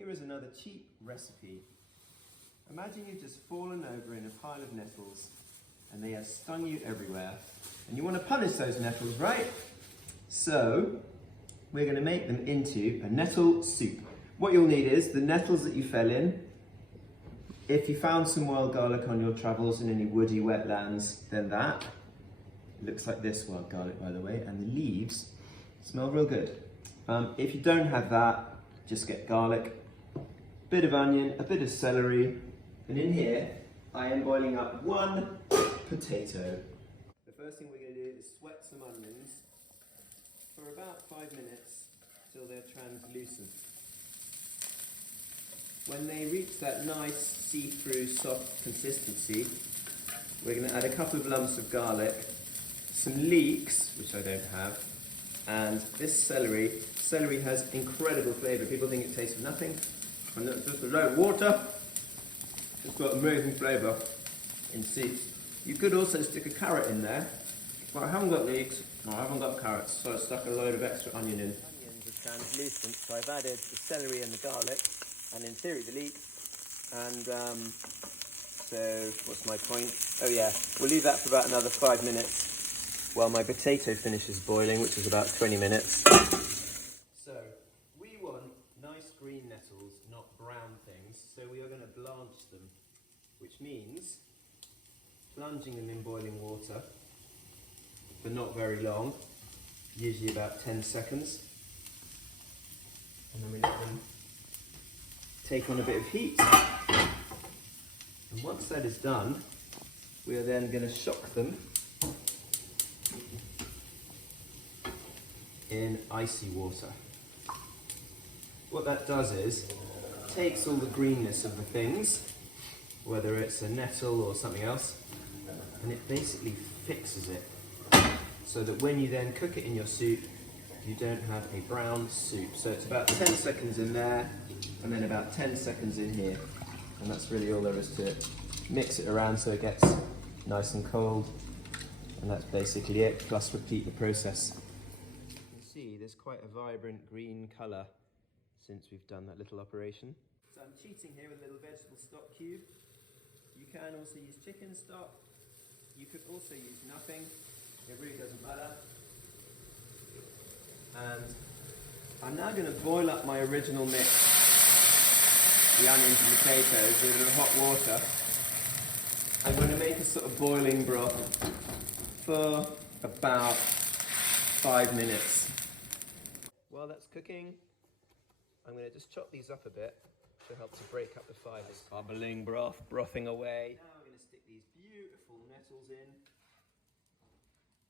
Here is another cheap recipe. Imagine you've just fallen over in a pile of nettles and they have stung you everywhere. And you want to punish those nettles, right? So, we're going to make them into a nettle soup. What you'll need is the nettles that you fell in. If you found some wild garlic on your travels in any woody wetlands, then that. It looks like this wild garlic, by the way, and the leaves smell real good. If you don't have that, just get garlic, a bit of onion, a bit of celery, and in here, I am boiling up 1 potato. The first thing we're going to do is sweat some onions for about 5 minutes till they're translucent. When they reach that nice see-through soft consistency, we're going to add a couple of lumps of garlic, some leeks, which I don't have, and this celery. Celery has incredible flavour. People think it tastes of nothing, and that's just a load of water. It's got amazing flavour in soups. You could also stick a carrot in there, but I haven't got leeks, I haven't got carrots, so I stuck a load of extra onion in. Onions are translucent, so I've added the celery and the garlic, and in theory the leeks, and so what's my point? Oh yeah, we'll leave that for about another 5 minutes while my potato finishes boiling, which is about 20 minutes. So, we want nice green nettles, not brown things, so we are going to blanch them, which means plunging them in boiling water for not very long, usually about 10 seconds, and then we let them take on a bit of heat. And once that is done, we are then going to shock them in icy water. What that does is takes all the greenness of the things, whether it's a nettle or something else, and it basically fixes it so that when you then cook it in your soup, you don't have a brown soup. So it's about 10 seconds in there, and then about 10 seconds in here, and that's really all there is to it. Mix it around so it gets nice and cold, and that's basically it, plus repeat the process. You can see there's quite a vibrant green colour since we've done that little operation. So I'm cheating here with a little vegetable stock cube. You can also use chicken stock. You could also use nothing. It really doesn't matter. And I'm now going to boil up my original mix, the onions and potatoes, with a little hot water. I'm going to make a sort of boiling broth for about 5 minutes. While that's cooking, I'm going to just chop these up a bit to help to break up the fibres. Bubbling broth, brothing away. Now I'm going to stick these beautiful nettles in.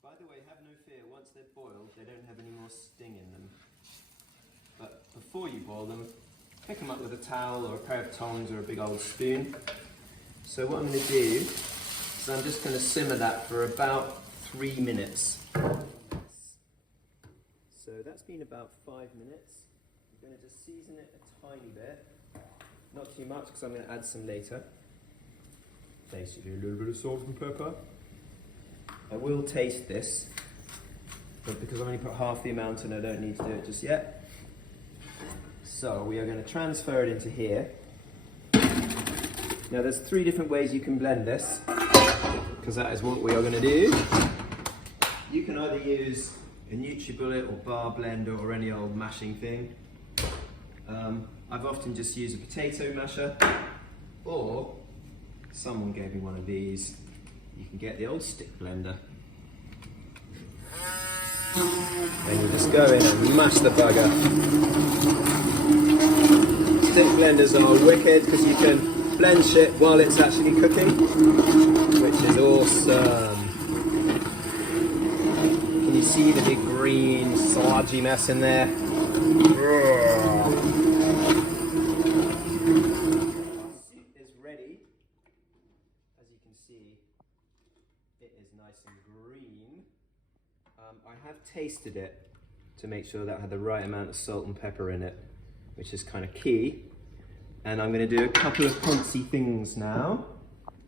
By the way, have no fear, once they're boiled, they don't have any more sting in them. But before you boil them, pick them up with a towel or a pair of tongs or a big old spoon. So what I'm going to do is I'm just going to simmer that for about 3 minutes. So that's been about 5 minutes. I'm going to just season it a tiny bit. Not too much because I'm going to add some later. Basically a little bit of salt and pepper. I will taste this, but because I've only put half the amount in, I don't need to do it just yet. So we are going to transfer it into here. Now there's 3 different ways you can blend this, because that is what we are going to do. You can either use a NutriBullet or bar blender or any old mashing thing. I've often just used a potato masher, or someone gave me one of these. You can get the old stick blender. Then you just go in and mash the bugger. Stick blenders are wicked because you can blend shit while it's actually cooking, which is awesome. Can you see the big green sludgy mess in there? Nice and green. I have tasted it to make sure that had the right amount of salt and pepper in it, which is kind of key. And I'm going to do a couple of poncy things now.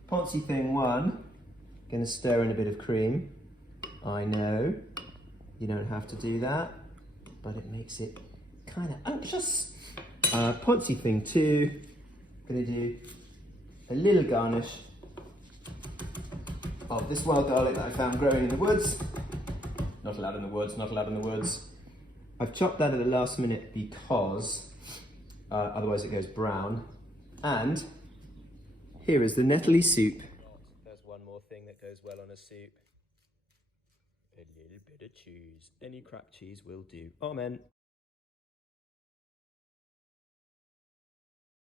Poncy thing 1, going to stir in a bit of cream. I know you don't have to do that, but it makes it kind of unctuous. Poncy thing too. Gonna do a little garnish of this wild garlic that I found growing in the woods. Not allowed in the woods, not allowed in the woods. I've chopped that at the last minute because otherwise it goes brown. And here is the Nettle soup. There's one more thing that goes well on a soup. A little bit of cheese. Any crap cheese will do. Amen.